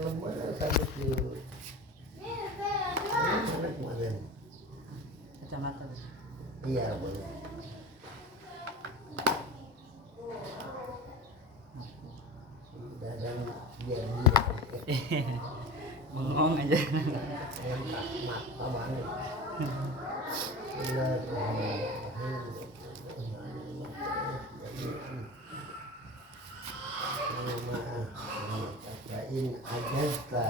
lembar sampai ke mana kemarin? Kecamatan. Iya boleh. Dan dia bengong aja. yang mak kawan. In ajasta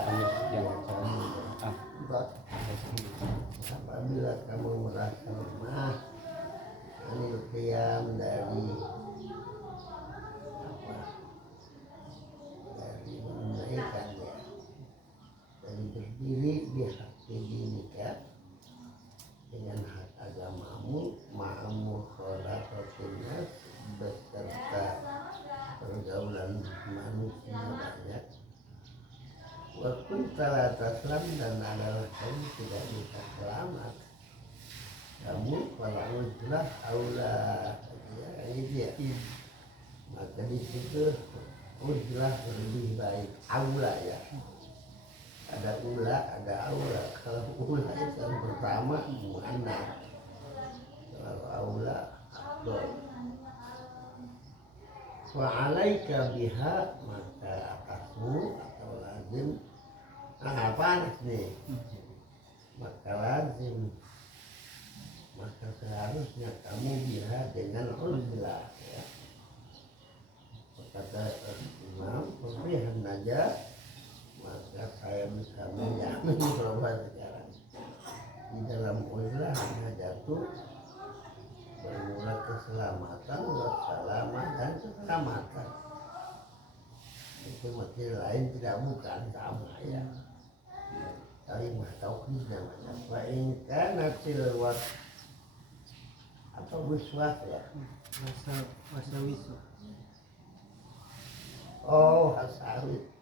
apabila kamu merasa lemah anil qiyam dari menunaikannya dari berdiri di hak dinika dengan hak agamamu ma'amu kholaqatinas beserta pergaulan manusia banyak. Walaupun salah taslam dan adalah kamu tidak bisa selamat. Kamu kalau uzlah aula ya gitu ya. Maka di situ uzlah lebih baik aula ya. Ada ula, ada aula. Kalau ula itu yang pertama mana? Kalau aula afdal. Wa alaika biha maka atasmu atau lazim panas nih maka lazim maka seharusnya kamu biha dengan uzlah ya. Kata Imam pemberian aja maka saya bisa menjamin bahwa sekarang di dalam uzlah hanya jatuh bermula keselamatan, wassalamah dan keselamatan. Itu maksud lain tidak bukan sama ya. Kalimah tauhid namanya. Wa in kana tilwat apa wiswas ya? Wasawisu. Oh hasawit.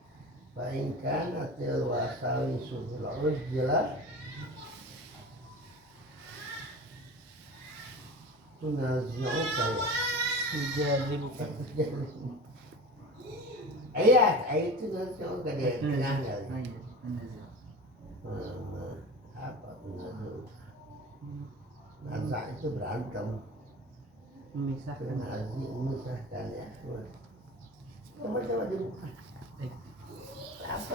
Wa in kana tilwasawisu bil uzlah tunazi'uka ya. Jadi bukan. Iya, itu nazi'uka dia tengahnya. Apa tunazi'uka? Nazak itu berantem. Memisahkan. Nazi memisahkan ya. Coba dibuka. Apa?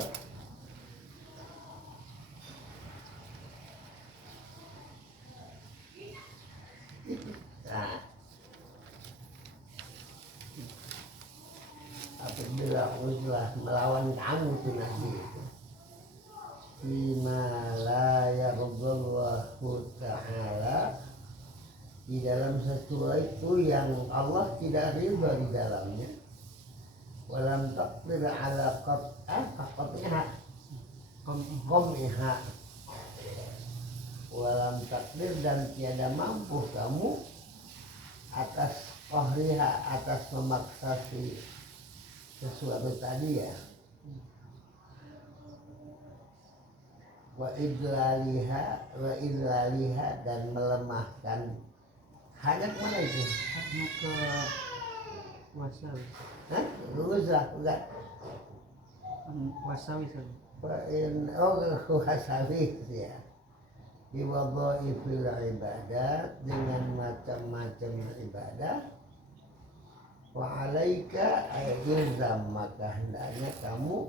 Nah, apabila uzlah melawan kamu tuh nanti bima la yardallahu ta'ala di dalam sesuatu yang Allah tidak ridha di dalamnya walam taqdir ala qam'iha walam takdir dan tiada mampu kamu atas qahriha atas memaksa si sesuatu tadi ya wa idlaliha dan melemahkan hanya kemana itu? Hanya ke wasawi. Hah? Uzlah enggak? Wasawi saja. Ke wasawi ya biwadhaifil ibadat dengan macam-macam ibadah wa alaika ilzam maka hendaknya kamu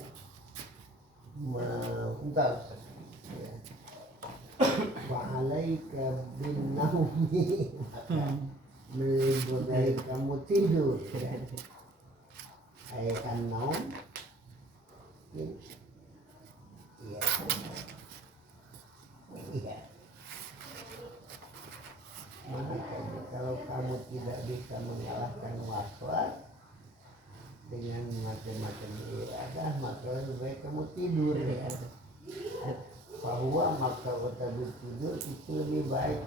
ya. Wa alaika bin naumi maka melibatkan kamu tidur ayat naum iya iya. Makanya kalau kamu tidak bisa mengalahkan waswas dengan macam-macam ibadah maka lebih baik kamu tidur ya. Bahwa maka betul tidur itu lebih baik.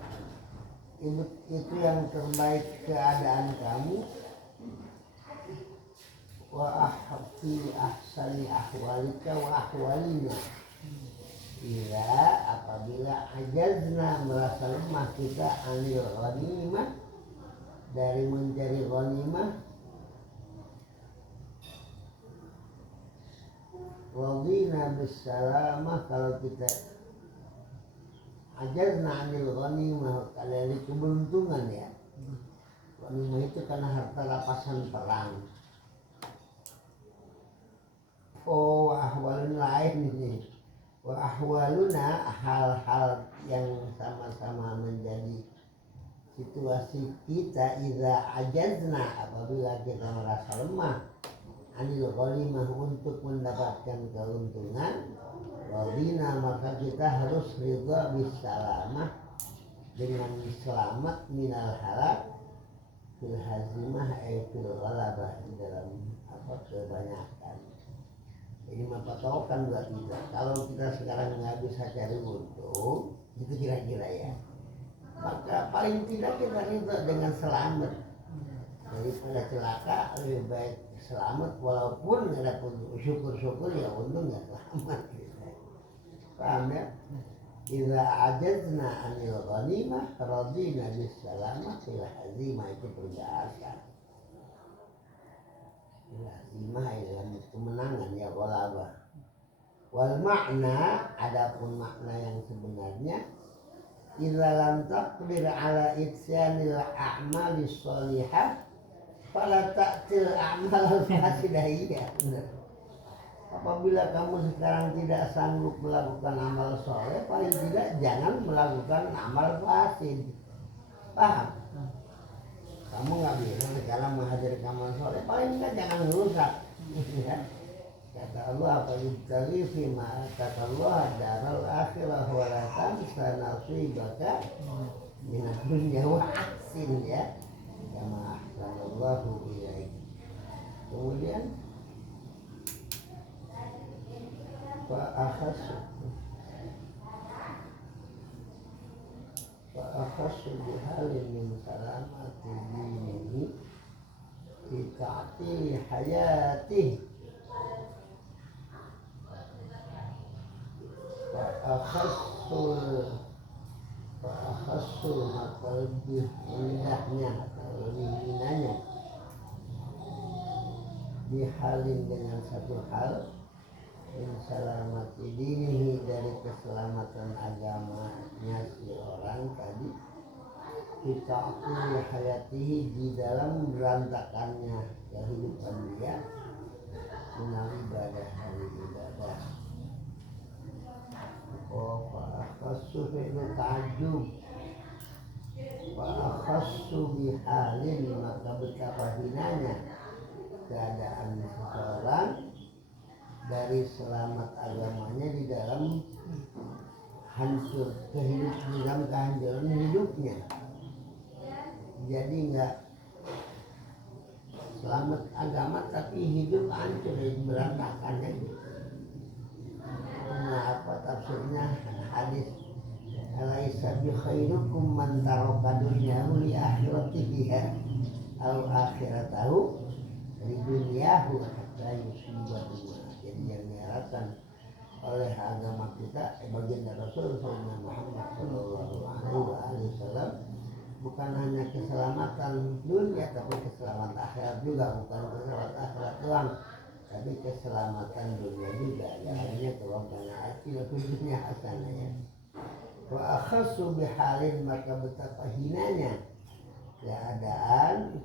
Itu yang terbaik keadaan kamu. Wa ahfi ahsani ahwalika wa ahwalina. Bila apabila ajazna merasa lemah kita anil ghanimah dari mencari ghanimah radina bisalamah, kalau kita ajazna anil ghanimah, kalian keberuntungan ya. Ghanimah itu karena harta rampasan perang. Oh, ahwalun lain ini. Wa ahwaluna, hal-hal yang sama-sama menjadi situasi kita idza ajazna, apabila kita merasa lemah anil ghanimah untuk mendapatkan keuntungan, radina, maka kita harus ridha bisalamah dengan selamat minal halak fil hazimah fil ghalabah, di dalam kebanyakan. Ini mah patokan buat kita. Kalau kita sekarang nggak bisa cari untung, itu kira-kira ya, maka paling tidak kita ridha dengan selamat. Daripada celaka lebih baik selamat, walaupun nggak dapat syukur-syukur ya untung nggak selamat. Paham ya? Idza ajazna anil ghanimah radina bis salamah fil hazimah, itu perjalanan. Hazimah dalam kemenangan ya, ghalabah. Wal makna, adapun makna yang sebenarnya, idza lam taqdir ala ityanil a'malis shalihah fala ta'til a'mal fasidah. Iya, benar. Apabila kamu sekarang tidak sanggup melakukan amal soleh, paling tidak jangan melakukan amal fasid. Paham? Kamu nggak bisa sekarang menghadirkan amal soleh, paling tidak jangan merusak. Ya. Kata Allah, apa yubtaghi fima kata Allah daral akhirah wa la tansa nasibaka minad dunya wa ahsin, ya kama ahsanallahu ilaik. Kemudian fa'akhassu bihalin min salamati dinihi fi ta'tili hayatihi. Fa'akhassu, maka lebih indahnya atau lebih indahnya bihalin, dengan satu hal, min salamati dinihi, dari keselamatan agamanya si orang tadi, kita akui hayatihi, di dalam berantakannya kehidupan dia, minal ibadah, dari ibadah. Oh, fa'akhassu fi'lu ta'ajub, fa'akhassu bihalin, maka betapa hinanya keadaan seseorang dari selamat agamanya di dalam hancur kehidupan, dalam kehancuran hidupnya. Jadi enggak selamat agama tapi hidup hancur, berantakan gitu. Nah, apa tafsirnya hadis alaisa bi khairukum man taraka dunyahu li akhiratihi au akhiratahu li dunyahu hatta yusibahu. Jadi yang diharapkan oleh agama kita, baginda Rasul Muhammad sallallahu alaihi wasallam, bukan hanya keselamatan dunia tapi keselamatan akhirat juga, bukan keselamatan akhirat doang tapi keselamatan dunia juga. Akhirnya kalau karena akil dunia hasananya. Wa akhassu bihalin, maka betapa hinanya keadaan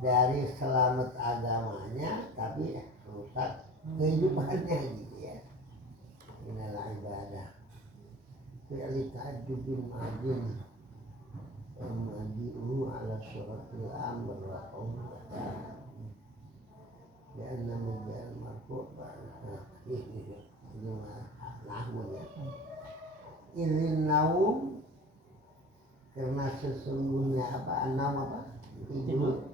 dari selamat agamanya tapi rusak kehidupannya gitu ya. Inilah ibadah. Fi'li ta'ajjubin ma'adin wa ma'adi'uhu ala syuratil amr wa qawmi lianna mujal marfu' nahmun ya. Izin naum, karena sesungguhnya apa, naum apa, tidur.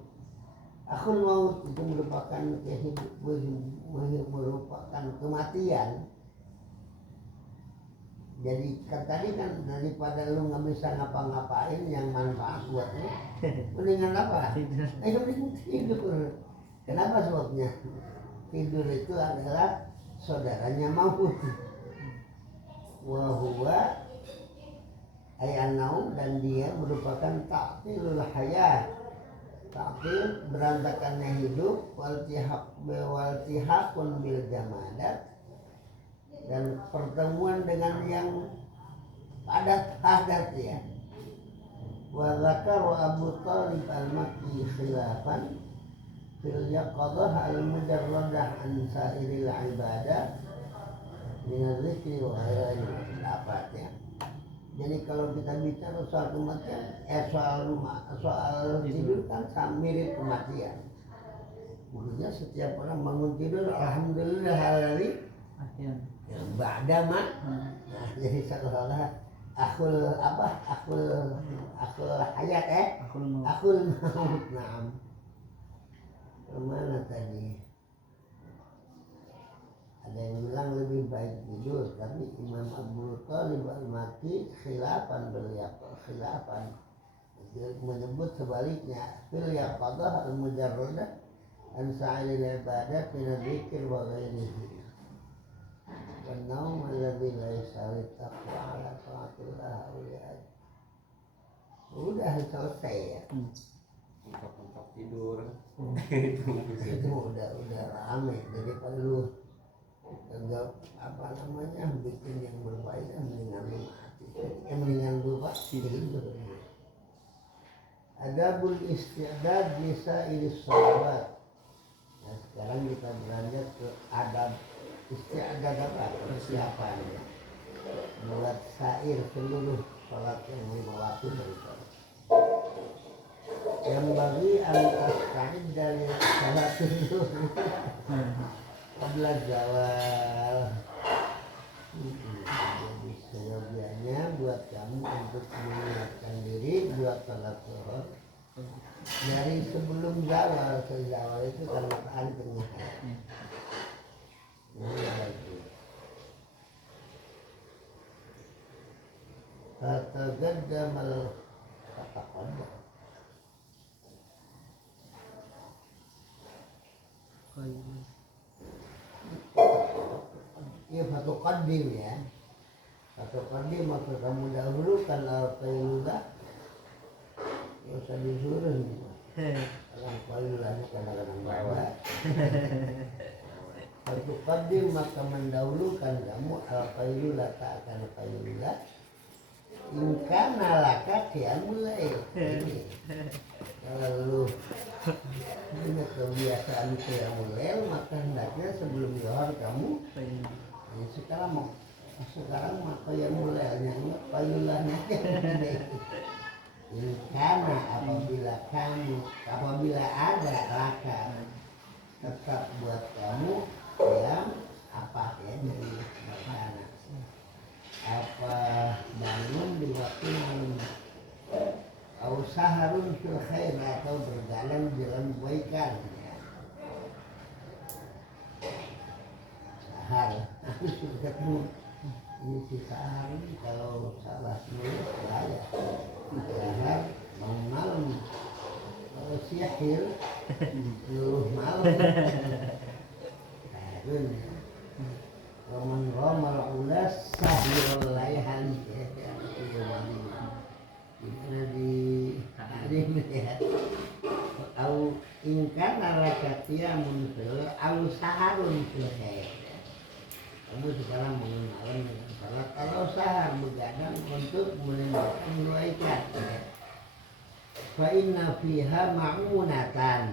Akhul maut itu merupakan merupakan kematian. Jadi tadi kan daripada lu nggak bisa ngapa-ngapain yang manfaat buat lu, mendingan apa? Mending tidur. Kenapa sebabnya? Tidur itu adalah saudaranya maut. Wa huwa ayat naum, dan dia merupakan ta'tilul hayat, ta'til berantakannya hidup, wal bewaltihakun bil jamadat, dan pertemuan dengan yang padat ya. Wa dzakara Abu Thalib al-Makki khilafan fil yaqadah al-mujarradah an sa'iril ibadah min dzikri wa ghairi pendapat ya. Jadi kalau kita bicara soal kematian, soal tidur kan mirip kematian. Maksudnya setiap orang bangun tidur, alhamdulillah halali ba'da ma. Nah, jadi seolah-olah akhul hayat akhul maut. Naam. Kemana tadi? Ada yang bilang lebih baik tidur, tapi Imam Abu Thalib al-Makki khilafan menyebut sebaliknya fil yaqadah al-mujarradah an sa'ilil ibadat min dzikr wa ghairihi wa naum alladhi laysa littaqwa ala ta'atillah awliyah. Udah selesai ya. Tempat tidur Itu udah rame, jadi perlu enggak bikin yang berfaedah, mendingan lu mati, mendingan lu tidur. Adabul isti'dad bisa iris salawat. Nah sekarang kita beranjak ke adab isti'dad, persiapannya buat sair seluruh salat yang 5 waktu daripada yang bagi al-tasqa'id dari salat subuh qabla zawal. Jadi seyogianya buat kamu untuk menyiapkan diri buat salat zuhur dari sebelum zawal. Zawal itu kan matahari tengah. Fataqaddamal fataqaddam. Ya fataqaddim ya. Fataqaddim maka kamu dahulukan al-qailulah. Ya usah disuruh nih. Kalau qailulah ini kadang-kadang bawa. Fataqaddim maka mendahulukan kamu al-qailulah akan qailulah. Ingkana laka qiyamul lail. Kalau lu punya kebiasaan qiyamul lail, maka hendaknya sebelum zuhur kamu sekarang maka qiyamul lailnya qailulahnya ingkana apabila ada laka tetap buat kamu yang apa ya, jadi makana apa bangun di waktu malam, atau saharun fil khair, atau berjalan dalam kebaikan ya. Sahar harus ketemu ini si sahar ini kalau salah nulis bahaya. Sahar bangun malam, kalau sihir seluruh malam. Saharun Roman ulas sahirul layhan ya, di melihat au ingkan arakatia muncul au saharun fil khair. Kamu sekarang bangun malam dengan salat, kalau sahar begadang untuk menimbulkan kebaikan ya. Fa inna fiha ma'unatan,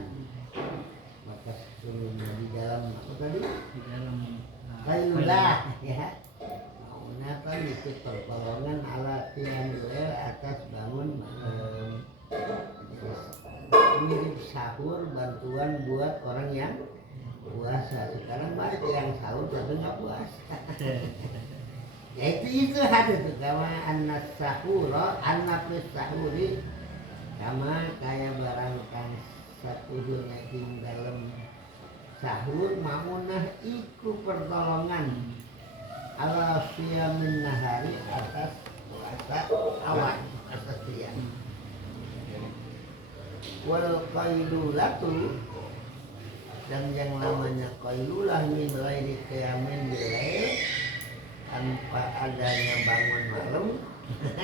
maka sesungguhnya di dalam apa tadi? Di dalam qailulah ya. Ma'unatan itu pertolongan ala qiyamul lail, atas bangun malam. Mirip sahur, bantuan buat orang yang puasa. Sekarang banyak yang sahur tapi nggak puasa. Ya itu hadis itu kama annas sahura annafis sahuri, sama kayak barangkan satu yang dalam sahur mamunah iku pertolongan ala siyamin nahari, atas puasa awan, puasa siang. Wal qailulatu, dan yang namanya qailulah min ghairi qiyamin bilail, tanpa adanya bangun malam.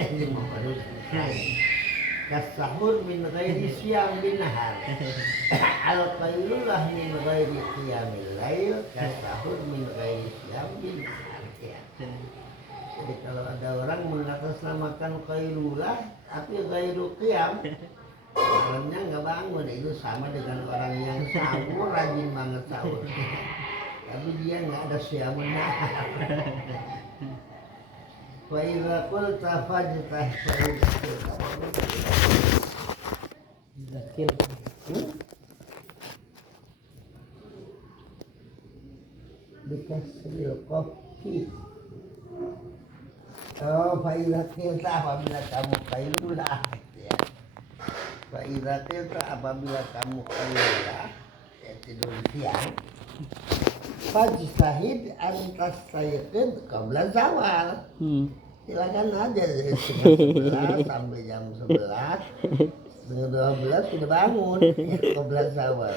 Ini mau harus selesai. kasahur min ghairi siyam bin nahar. Al-qailulah min ghairi qiyamil lail kasahur min ghairi siyam bin nahar ya. Jadi kalau ada orang mengatasnamakan qailulah tapi ghairu qiyam, malamnya nggak bangun, itu sama dengan orang yang sahur rajin banget sahur tapi dia nggak ada siamun nahar. Wa idza qulta fajtah Zakil. Dikasih kopi. Oh, faidah kita apabila kamu kailulah ya. Faidah kita apabila kamu kailulah ya, tidur siang. Fajtahid antas sayqid qabla zawal. Silakan aja dari jam 11 sampai jam 11. Setengah 12 sudah bangun ya, qabla zawal.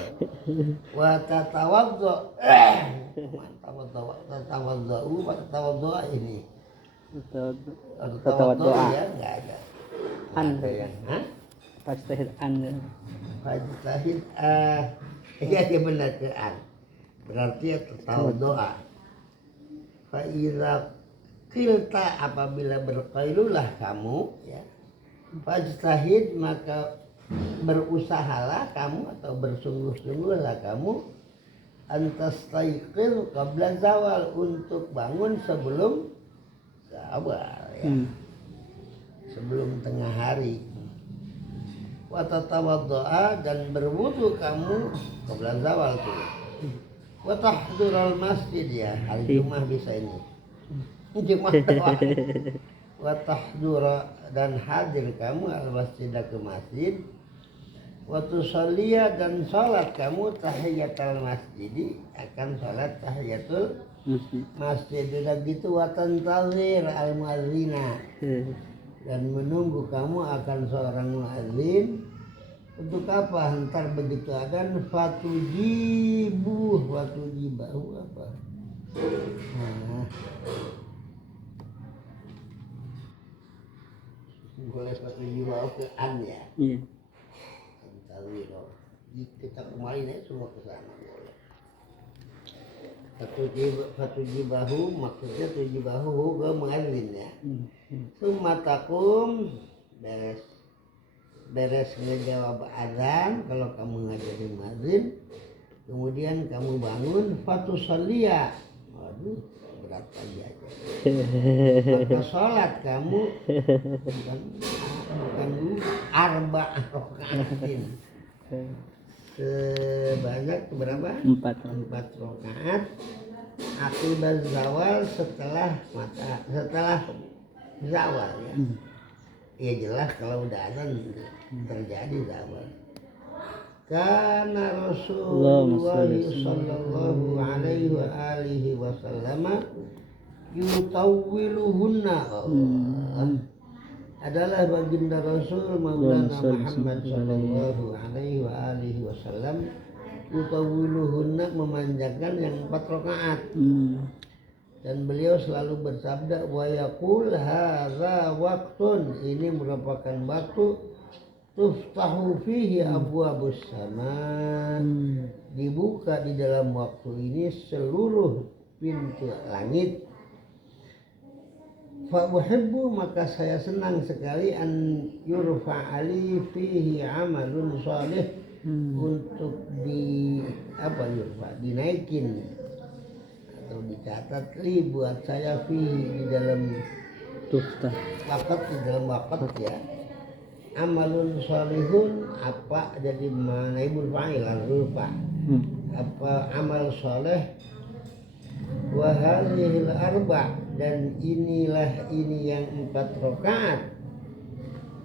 Wa tatawaddo. Tatawaddo ini. Tatawaddo ya enggak ada. An yang Fajtahid an. Fajtahid iya dia benar ke an. Berarti ya tawaddoa. Fa iza qilta apabila berqailulah kamu ya. Fajtahid maka berusahalah kamu atau bersungguh-sungguhlah kamu antastaiqil qabla zawal untuk bangun sebelum zawal ya. Sebelum tengah hari. Wa tatawaddoa dan berwudu kamu qabla zawal tuh. Wa tahdural masjid ya, hari Jumat bisa ini. Jumat doang. Wa tahdura dan hadir kamu al masjid ke masjid. Wa tusalliya dan salat kamu tahiyatul masjid, akan salat tahiyatul masjid. Dan gitu wa tantazir al muadzina. Dan menunggu kamu akan seorang muadzin. Untuk apa? Ntar begitu adan fatujibahu apa? Nah, boleh fatujibahu ke an ya. Iya. Kita kemarin ya semua ke sana boleh. Fatujibahu maksudnya tujibahu ke muadzin ya. Sumatakum beres ngejawab azan, kalau kamu ngajarin muadzin, kemudian kamu bangun fatusalliya. Waduh, berat aja. Maka sholat kamu bukan arba rokaatin. Sebanyak berapa? 4 rakaat. Akibat zawal setelah zawal ya. Ya jelas kalau udah azan terjadi zawal. Karena Rasulullah sallallahu alaihi wa alihi wasallam yutawwiluhunna adalah baginda Rasul Maulana Muhammad sallallahu alaihi wa alihi wasallam yutawwiluhunna memanjangkan yang 4 rakaat. Dan beliau selalu bersabda wa yaqul hadza waqtun, ini merupakan waktu tuftahu fihi abwabus sama, dibuka di dalam waktu ini seluruh pintu langit. Fa uhibbu maka saya senang sekali an yurfa ali fihi amalun salih, untuk dinaikin atau dicatat buat saya di dalam Tuftah. di dalam waqt ya. Amalun salihun apa jadi naibul fa'il rupa. Apa amal soleh wa hadhil arba, dan inilah ini yang 4 rakaat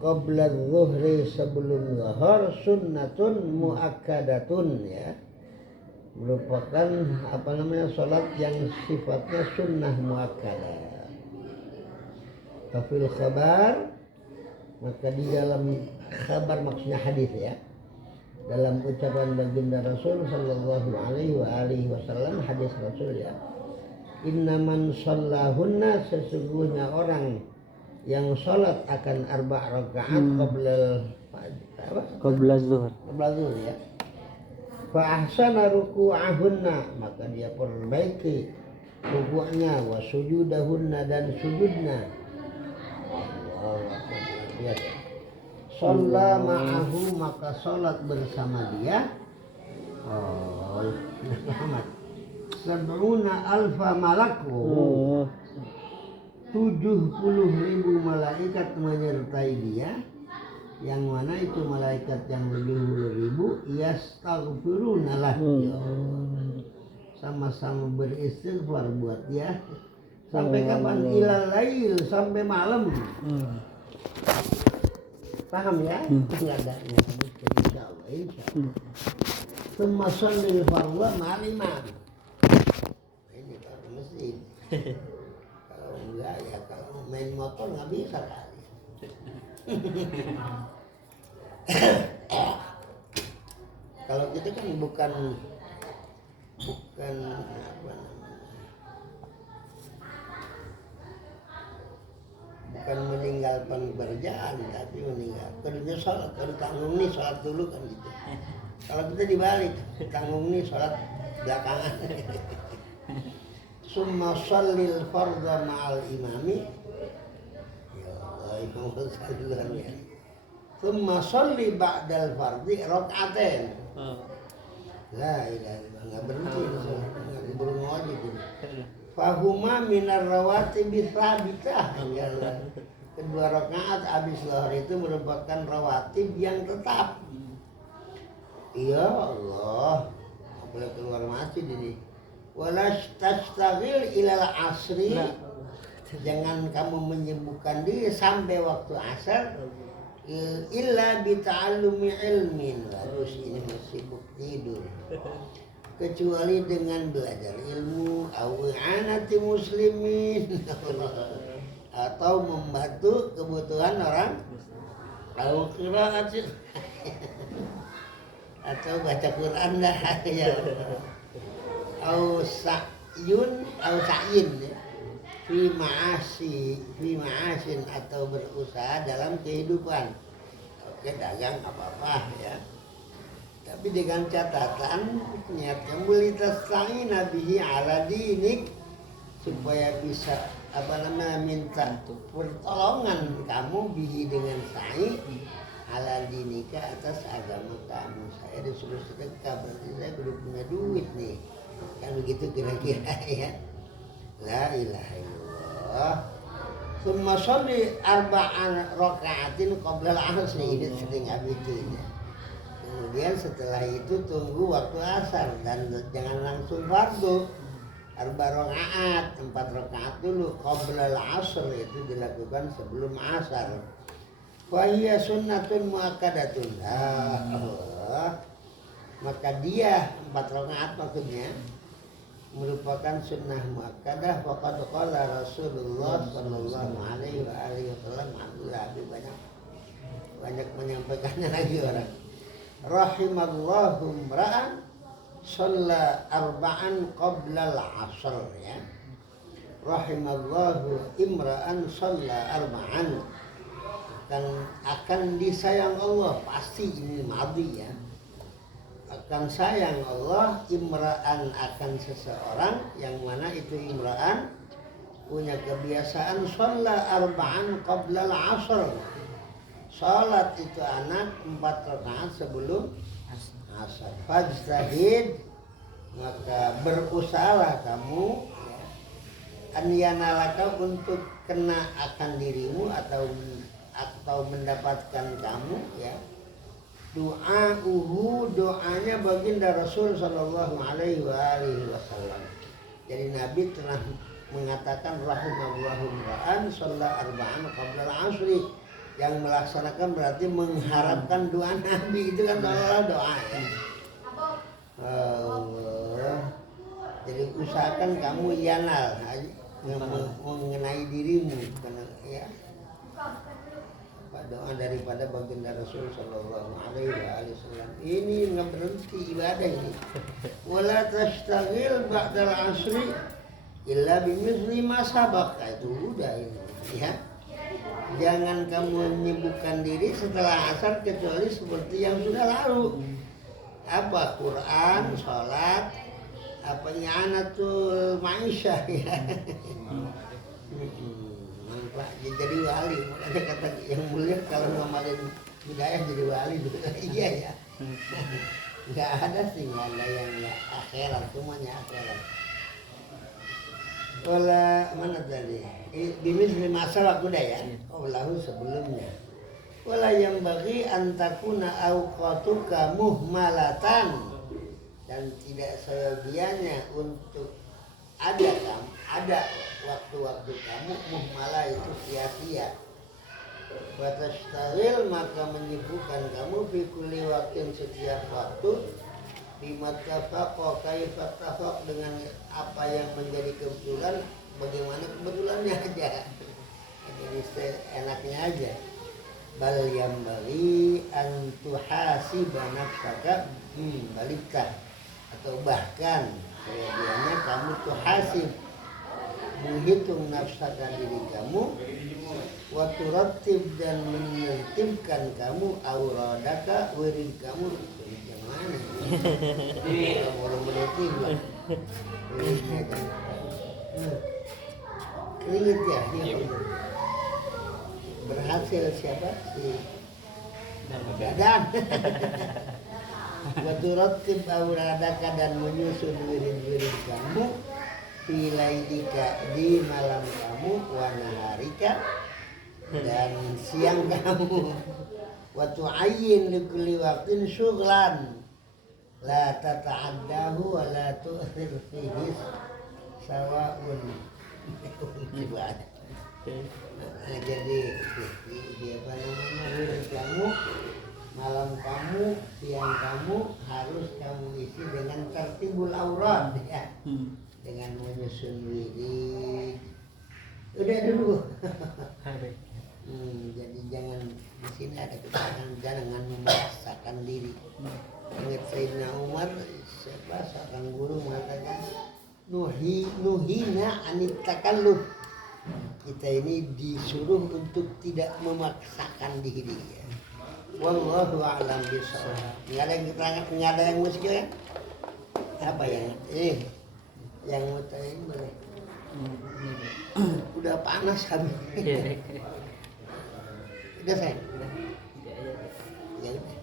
qabla zuhri sebelum zuhur sunnatun muakkadatun ya, merupakan salat yang sifatnya sunnah muakkadah. Kafil khabar, maka di dalam khabar maksudnya hadis ya, dalam ucapan baginda Rasul sallallahu alaihi wa alihi wasallam, hadis Rasul ya, innaman shallahunna, sesungguhnya orang yang salat akan 4 rakaat qabla apa? Qabla zuhur. Qabla zuhur ya. Fa ahsana ruku'ahunna, maka dia perbaiki rukuknya, wa sujudahunna dan sujudnya. Biasa. Shalla ma'ahu, maka sholat bersama dia. Oh, Muhammad. Sab'una alfa malaku. 70.000 malaikat menyertai dia. Yang mana itu malaikat yang 70.000 yastaghfiruna lahu. Sama-sama beristighfar buat dia. Sampai kapan? Ilal lail, sampai malam. Paham ya? Enggak ada insyaallah, insyaallah. Semua sholil fardhu ma'al imam. Ini kalau masjid. Kalau enggak ya kalau main motor nggak bisa kali. Kalau gitu kan bukan apa namanya, bukan meninggalkan pekerjaan, tapi meninggalkan sholat. Kalau tanggung nih sholat dulu kan gitu. Kalau kita dibalik, tanggung nih sholat belakangan. Summa shallil fardha ma'al imami. Ya Allah, imam sallallahu alaihi. Summa shalli ba'dal fardhi raka'atain. La ilaha illallah, enggak berhenti sholat, enggak berburu aja gitu. Fahuma minar rawatib tsabitah. Ya Allah. Kedua rakaat habis zuhur itu merupakan rawatib yang tetap. Ya Allah, boleh keluar masjid ini. Wala tastaghil ilal asri. Jangan kamu menyibukkan diri sampai waktu asar illa bi ta'allumi ilmin. Harus ini sibuk tidur. Kecuali dengan belajar ilmu, awi'anati muslimin, atau membantu kebutuhan orang, atau qiraat, atau baca Quran dah ya, atau sa'yun, atau sa'yin ya, fi ma'asin, atau berusaha dalam kehidupan. Oke, dagang apa-apa ya. Tapi dengan catatan niatnya beli tasai nabihi ala dinik, supaya bisa minta pertolongan kamu bihi dengan sa'i ala dinika atas agama kamu. Saya disuruh sedekah, berarti saya belum punya duit nih, kan begitu kira-kira ya. La ilaha illallah. Summa sholli arba'an raka'atin qabla al-'asr. Ini sering habis ini. Kemudian setelah itu tunggu waktu asar dan jangan langsung fardu. Arba rakaat, 4 rakaat dulu qabla al-'asr, itu dilakukan sebelum asar. Fa hiya sunnatun muakkadatun. Maka dia 4 rakaat maksudnya merupakan sunnah muakkadah. Faqad qala Rasulullah sallallahu alaihi wasallam. Alhamdulillah banyak menyampaikannya lagi orang. Rahimallahu imra'an shalla arba'an qabla al-'asr ya. Rahimallahu imra'an shalla arba'an. Akan disayang Allah, pasti ini madhi ya. Akan sayang Allah imra'an, akan seseorang yang mana itu imra'an punya kebiasaan shalla arba'an qabla al-'asr. Salat itu anak 4 rakaat sebelum asar. Fajtahid, maka berusahalah kamu an yanalaka, untuk kena akan dirimu atau mendapatkan kamu ya. Doanya baginda Rasul sallallahu alaihi wasallam. Jadi Nabi telah mengatakan rahimallahu ra'an shalla arba'an qabla al-'asri. Yang melaksanakan berarti mengharapkan doa Nabi, itu kan doa ya. Allah. Jadi usahakan kamu yanal mengenai dirimu karena ya doa daripada baginda Rasul sallallahu alaihi wasallam. Ini nggak berhenti ibadah ini. Wala tastaghil ba'dal 'asri illa bimithli ma sabaq. Itu udah ini ya. Jangan kamu menyibukkan diri setelah asar kecuali seperti yang sudah lalu. Apa? Quran, sholat, apa i'anatul ma'isyah ya. Manfaat jadi wali. Makanya kata yang mulia kalau ngamalin hidayah jadi wali juga. Iya ya. Nggak ada sih, nggak ada yang akhirat, semuanya akhirat. Wala mana tadi? Bimis lima asal aku dah ya. Oh lahu sebelumnya. Wala yang bagi antakuna awqatuka muhmalatan, dan tidak seyogianya untuk ada waktu-waktu kamu muhmalah itu sia-sia. Batas taril maka menyibukkan kamu fi kulli waktin setiap waktu bima tafaqqa kaifa tafaq dengan apa yang menjadi kebetulan, bagaimana kebetulannya aja. Jadi enaknya aja. Bal yambaghi an tuhasiba nafsaka balikah, atau bahkan seyogianya kamu tuhasib, menghitung nafsaka diri kamu, waktu ratib dan menertibkan kamu auradaka wirid kamu. Wirid yang mana? Kalau menertib wiridnya keringet ya. Berhasil siapa sih? Dadan. Waktu ratib auradaka dan menyusun wirid-wirid kamu, filailika di malam kamu, wa naharika dan siang kamu, wa tu'ayyin li kulli waqtin syughlan la tata'addahu wa la tu'thir fihi sawa'un. Nah, jadi apa namanya, wirid kamu, malam kamu, siang kamu harus kamu isi dengan tertibul aurat ya. Dengan menyusun wirid. Udah dulu. Jadi jangan di sini ada kekuatan, jangan memaksakan diri. Ingat Sayyidina Umar, siapa seorang guru mengatakan nuhina anit takalluf. Kita ini disuruh untuk tidak memaksakan diri ya. Wallahu a'lam bishawab. Enggak ada yang muskil ya? Apa yang yang mau tanya boleh? Udah panas kan? Udah sayang? Ya udah.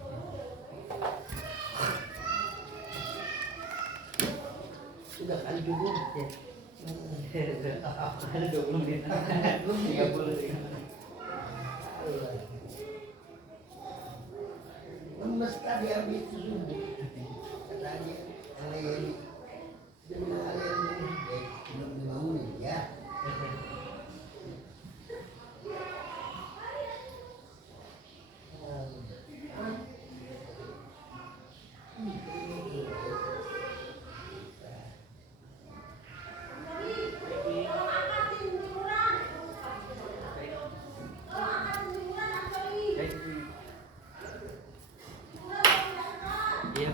Sudah kali dulu ya. Ada 20 menit. 30. Mesti diambil itu subuh. Katanya ini belum dibangunin ya. Iya.